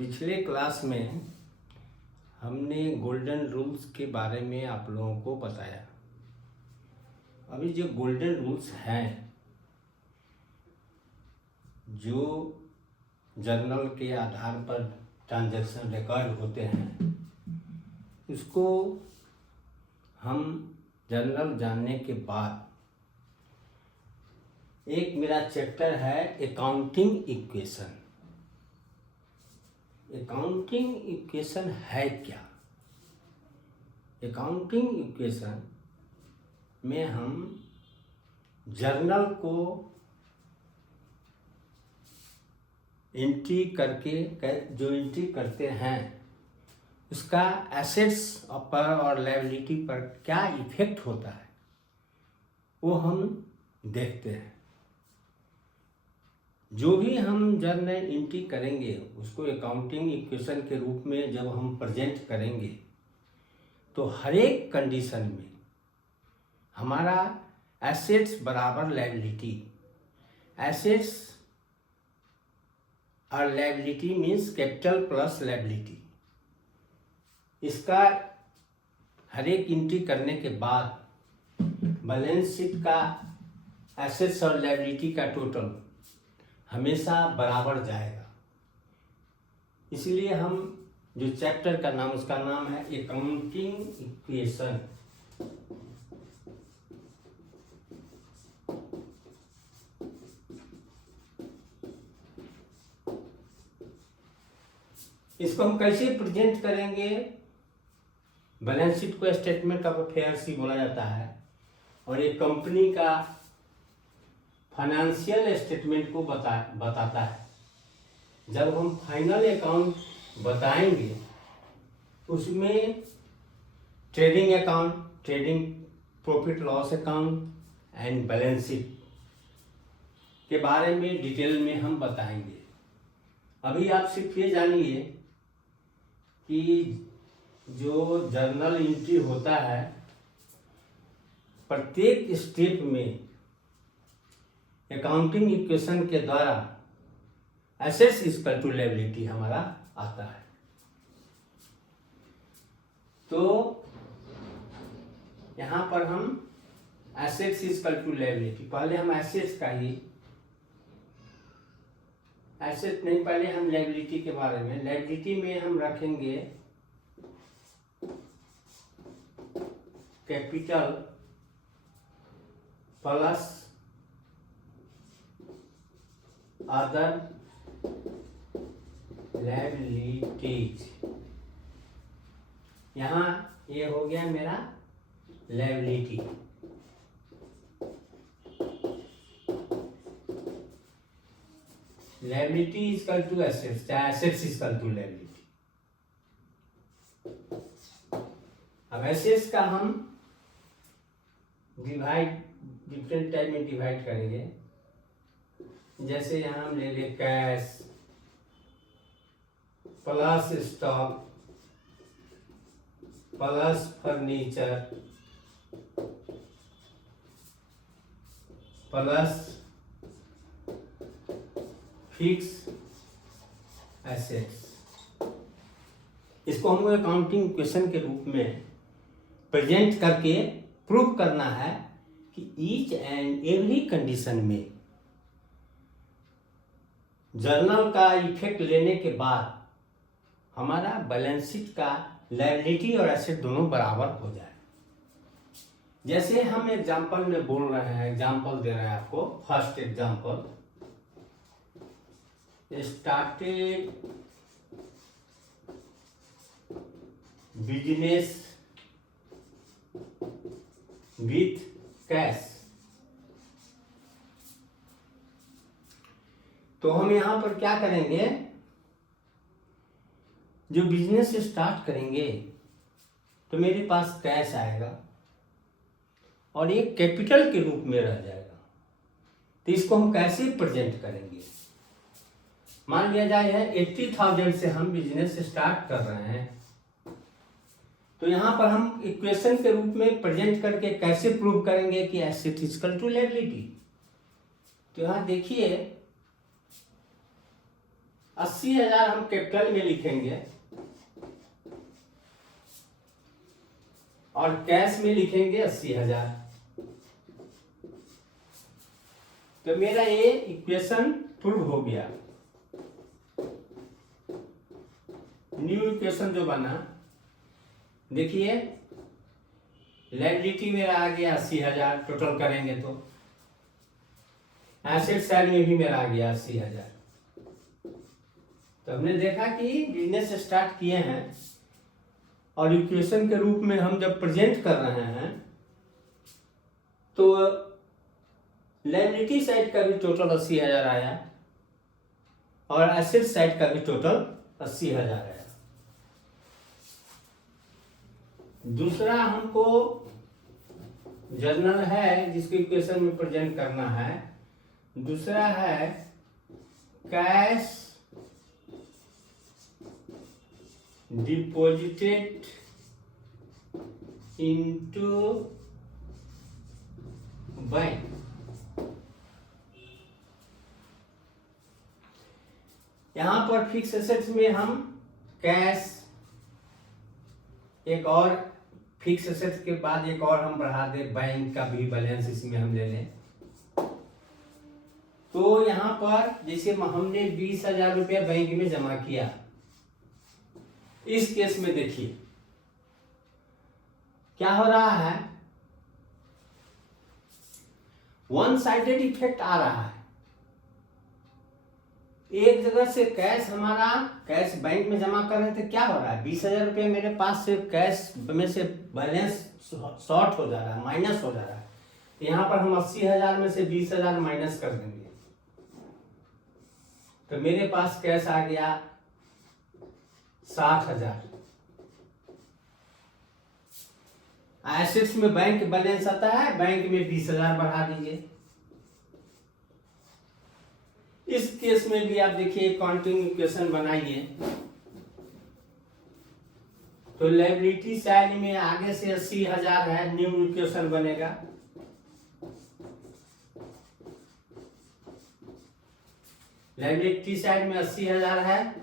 पिछले क्लास में हमने गोल्डन रूल्स के बारे में आप लोगों को बताया। अभी जो गोल्डन रूल्स हैं, जो जर्नल के आधार पर ट्रांजैक्शन रिकॉर्ड होते हैं, उसको हम जर्नल जानने के बाद एक मेरा चैप्टर है अकाउंटिंग इक्वेशन। अकाउंटिंग इक्वेशन है क्या? अकाउंटिंग इक्वेशन में हम जर्नल को एंट्री करके जो एंट्री करते हैं उसका एसेट्स पर और लायबिलिटी पर क्या इफेक्ट होता है वो हम देखते हैं। जो भी हम जर्नल एंट्री करेंगे उसको अकाउंटिंग इक्वेशन के रूप में जब हम प्रेजेंट करेंगे तो हर एक कंडीशन में हमारा एसेट्स बराबर लायबिलिटी, एसेट्स और liability means capital plus liability, इसका हर एक एंट्री करने के बाद बैलेंस शीट का एसेट्स और लायबिलिटी का टोटल हमेशा बराबर जाएगा। इसलिए हम जो चैप्टर का नाम, उसका नाम है अकाउंटिंग इक्वेशन। इसको हम कैसे प्रेजेंट करेंगे? बैलेंस शीट को स्टेटमेंट ऑफ अफेयर्स ही बोला जाता है और एक कंपनी का फाइनेंशियल स्टेटमेंट को बताता है। जब हम फाइनल अकाउंट बताएंगे उसमें trading account, trading profit loss account and balance sheet के बारे में डिटेल में हम बताएंगे। अभी आप सिर्फ ये जानिए कि जो जर्नल एंट्री होता है प्रत्येक स्टेप में अकाउंटिंग इक्वेशन के द्वारा एसेट्स इक्वल टू लायबिलिटी हमारा आता है। तो यहां पर हम एसेट्स इक्वल टू लायबिलिटी, पहले हम एसेट्स का ही, एसेट नहीं, पहले हम लायबिलिटी के बारे में, लायबिलिटी में हम रखेंगे कैपिटल प्लस अदर लायबिलिटीज। यहाँ ये हो गया मेरा liability. Liability equal to assets, चाहे एसेट्स इक्वल टू लायबिलिटी। अब एसेट्स का हम डिवाइड डिफरेंट टाइप में डिवाइड करेंगे। जैसे यहाँ हम ले ले cash plus stock plus furniture plus fix assets. इसको हमको अकाउंटिंग इक्वेशन के रूप में प्रेजेंट करके प्रूव करना है कि ईच एंड एवरी कंडीशन में जर्नल का इफेक्ट लेने के बाद हमारा बैलेंस शीट का लायबिलिटी और एसेट दोनों बराबर हो जाए। जैसे हम एग्जांपल में बोल रहे हैं, एग्जांपल दे रहे हैं आपको। First example, started business with cash. तो हम यहां पर क्या करेंगे, जो बिजनेस स्टार्ट करेंगे तो मेरे पास कैश आएगा और एक कैपिटल के रूप में रह जाएगा। तो इसको हम कैसे प्रेजेंट करेंगे? मान लिया जाए है 80,000 से हम बिजनेस स्टार्ट कर रहे हैं, तो यहां पर हम इक्वेशन के रूप में प्रेजेंट करके कैसे प्रूव करेंगे कि एसेट इक्वल टू लायबिलिटी? तो यहां देखिए 80,000 हम कैपिटल में लिखेंगे और कैश में लिखेंगे 80,000। तो मेरा ये इक्वेशन प्रूव हो गया। न्यू इक्वेशन जो बना, देखिए लायबिलिटी मेरा आ गया 80,000 टोटल करेंगे तो, एसेट साइड में भी मेरा आ गया 80,000। तो हमने देखा कि बिजनेस स्टार्ट किए हैं और इक्वेशन के रूप में हम जब प्रेजेंट कर रहे हैं तो लायबिलिटी साइड का भी टोटल 80,000 आया और एसेट साइड का भी टोटल 80,000 आया। दूसरा हमको जर्नल है जिसको इक्वेशन में प्रेजेंट करना है। दूसरा है कैश डिपॉजिटेड इनटू बैंक। यहां पर फिक्स एसेट्स में हम कैश, एक और फिक्स एसेट्स के बाद एक और हम बढ़ा दे बैंक का भी बैलेंस इसमें हम ले लें। तो यहाँ पर जैसे हमने 20,000 रुपया बैंक में जमा किया, इस केस में देखिए क्या हो रहा है, वन साइडेड इफेक्ट आ रहा है। एक जगह से कैश, हमारा कैश बैंक में जमा कर रहे थे, क्या हो रहा है 20,000 रुपये मेरे पास से कैश में से बैलेंस शॉर्ट हो जा रहा है, माइनस हो जा रहा है। यहाँ पर हम 80,000 में से 20,000 माइनस कर देंगे तो मेरे पास कैश आ गया 60,000। एसेट्स में बैंक बैलेंस आता है, बैंक में 20,000 बढ़ा दीजिए। इस केस में भी आप देखिए काउंटिंग इक्वेशन बनाइए तो लायबिलिटी साइड में आगे से 80,000 है, न्यू इक्वेशन बनेगा। लायबिलिटी साइड में 80,000 है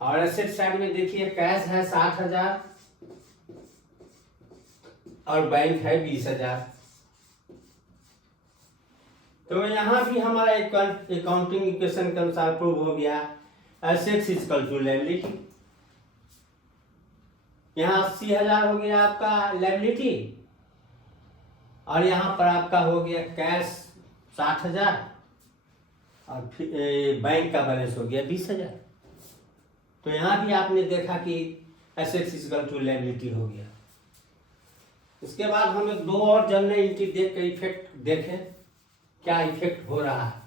और एसेट साइड में देखिए कैश है 60,000 और बैंक है 20,000। तो यहाँ भी हमारा अकाउंटिंग इक्वेशन के अनुसार प्रूव हो गया, एसेट्स इक्वल टू लायबिलिटी। यहाँ 80,000 हो गया आपका लायबिलिटी और यहाँ पर आपका हो गया कैश 60,000 और बैंक का बैलेंस हो गया 20,000। तो यहाँ भी आपने देखा कि एसेट्स इक्वल टू लायबिलिटी हो गया। इसके बाद हम एक दो और जनरल एंट्री देख के इफेक्ट देखें क्या इफेक्ट हो रहा है।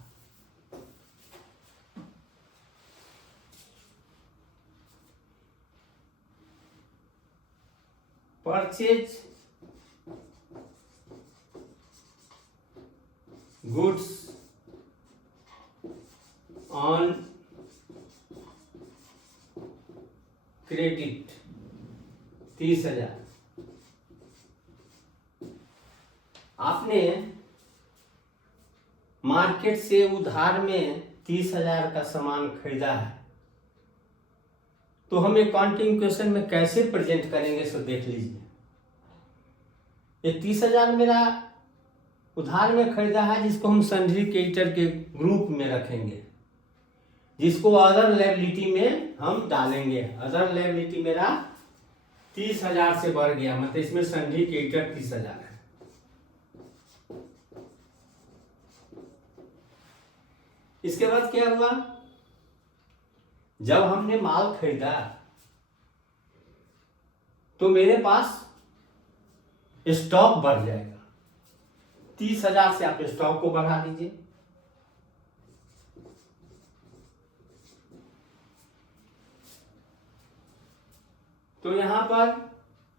Purchase goods on credit 30,000। आपने मार्केट से उधार में 30,000 का सामान खरीदा है तो हम अकाउंटिंग इक्वेशन में कैसे प्रेजेंट करेंगे सो देख लीजिए। ये 30,000 मेरा उधार में खरीदा है जिसको हम सन्ड्री क्रेडिटर के ग्रुप में रखेंगे, जिसको अदर लायबिलिटी में हम डालेंगे। अदर लायबिलिटी मेरा 30,000 से बढ़ गया, मतलब इसमें सन्ड्री क्रेडिटर 30,000 है। इसके बाद क्या हुआ, जब हमने माल खरीदा तो मेरे पास स्टॉक बढ़ जाएगा। 30,000 से आप स्टॉक को बढ़ा दीजिए। तो यहां पर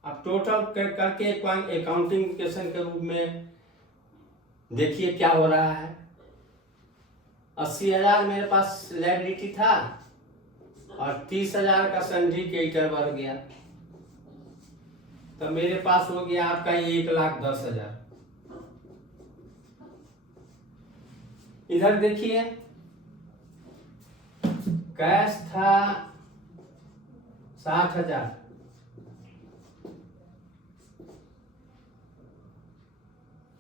आप टोटल करके अकाउंटिंग इक्वेशन के रूप में देखिए क्या हो रहा है। 80,000 मेरे पास लायबिलिटी था और 30,000 का सन्ड्री क्रेडिटर बढ़ गया तो मेरे पास हो गया आपका 1,10,000। इधर देखिए कैश था 60,000,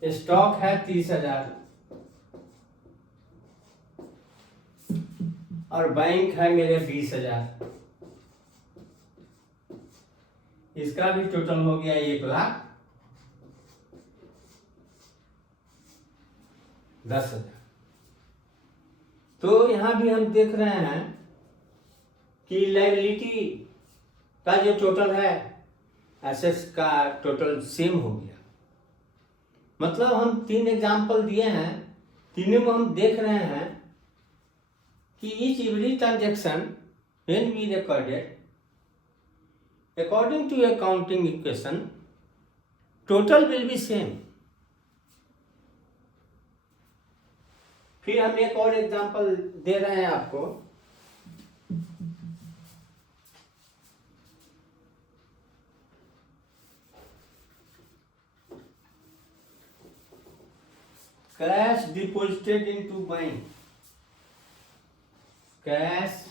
स्टॉक है 30,000 और बैंक है मेरे 20,000। इसका भी टोटल हो गया 1,10,000। तो यहां भी हम देख रहे हैं कि लायबिलिटी का जो टोटल है एसेट्स का टोटल सेम हो गया। मतलब हम 3 एग्जाम्पल दिए हैं, तीनों में हम देख रहे हैं कि each every transaction when we recorded according to accounting equation total will be same. फिर हम एक और एग्जाम्पल दे रहे हैं आपको। Cash deposited into bank, cash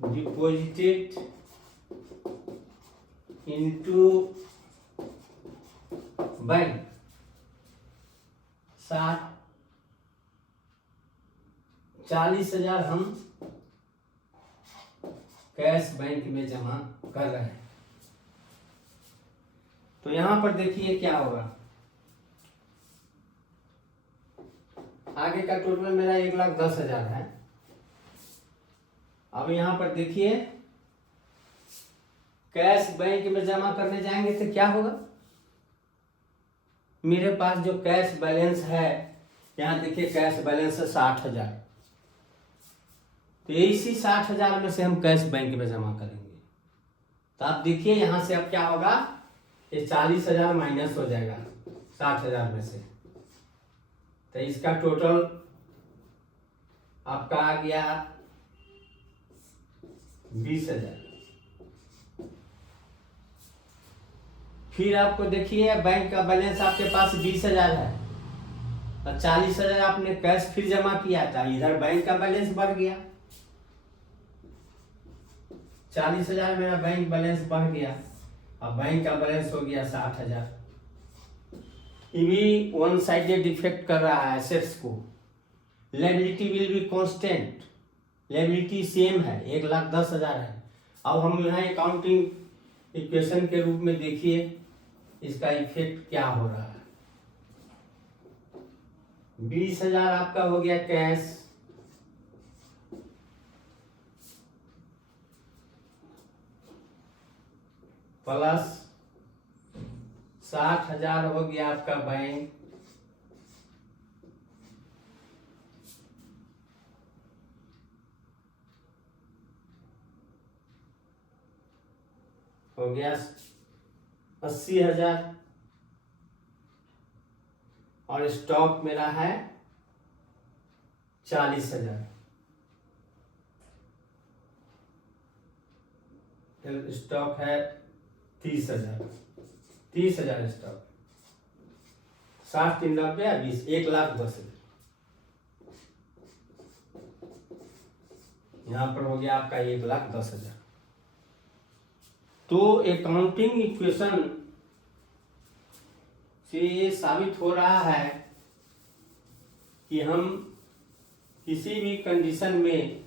deposited into bank 40,000 हम कैश बैंक में जमा कर रहे हैं। तो यहां पर देखिए क्या होगा। आगे का टोटल मेरा 1,10,000 है। अब यहां पर देखिए कैश बैंक में जमा करने जाएंगे तो क्या होगा। मेरे पास जो कैश बैलेंस है, यहां देखिए कैश बैलेंस है 60,000। तो इसी 60,000 में से हम कैश बैंक में जमा करेंगे। तो आप देखिए यहां से अब क्या होगा, ये 40,000 माइनस हो जाएगा 60,000 में से। तो इसका टोटल आपका आ गया 20,000। फिर आपको देखिए बैंक का बैलेंस आपके पास 20,000 है और 40,000 आपने कैश फिर जमा किया था, इधर बैंक का बैलेंस बढ़ गया। 40,000 मेरा बैंक बैलेंस बढ़ गया, अब बैंक का बैलेंस हो गया 60,000। ये भी वन साइडेड इफेक्ट कर रहा है एसेट्स को। Liability will be constant, liability same है, 1,10,000 है। अब हम यहाँ अकाउंटिंग इक्वेशन के रूप में देखिए इसका इफेक्ट क्या हो रहा है। 20,000 आपका हो गया कैश, प्लस 60,000 हो गया आपका बैंक, हो गया 80,000 और स्टॉक मेरा है 40,000। स्टॉक है 30,000, 30,000 स्टॉक, 60 3 90 20, 1,10,000। यहां पर हो गया आपका 1,10,000। तो अकाउंटिंग इक्वेशन से ये साबित हो रहा है कि हम किसी भी कंडीशन में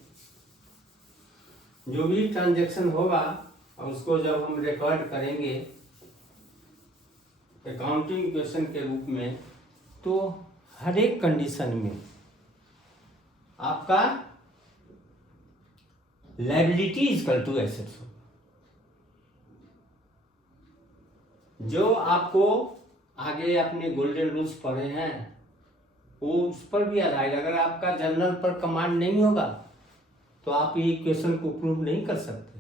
जो भी ट्रांजैक्शन होगा और उसको जब हम रिकॉर्ड करेंगे अकाउंटिंग इक्वेशन के रूप में, तो हर एक कंडीशन में आपका लायबिलिटी इक्वल टू एसेट्स होगा। जो आपको आगे अपने गोल्डन रूल्स पढ़े हैं वो उस पर भी आधारित, अगर आपका जनरल पर कमांड नहीं होगा तो आप ये इक्वेशन को प्रूव नहीं कर सकते।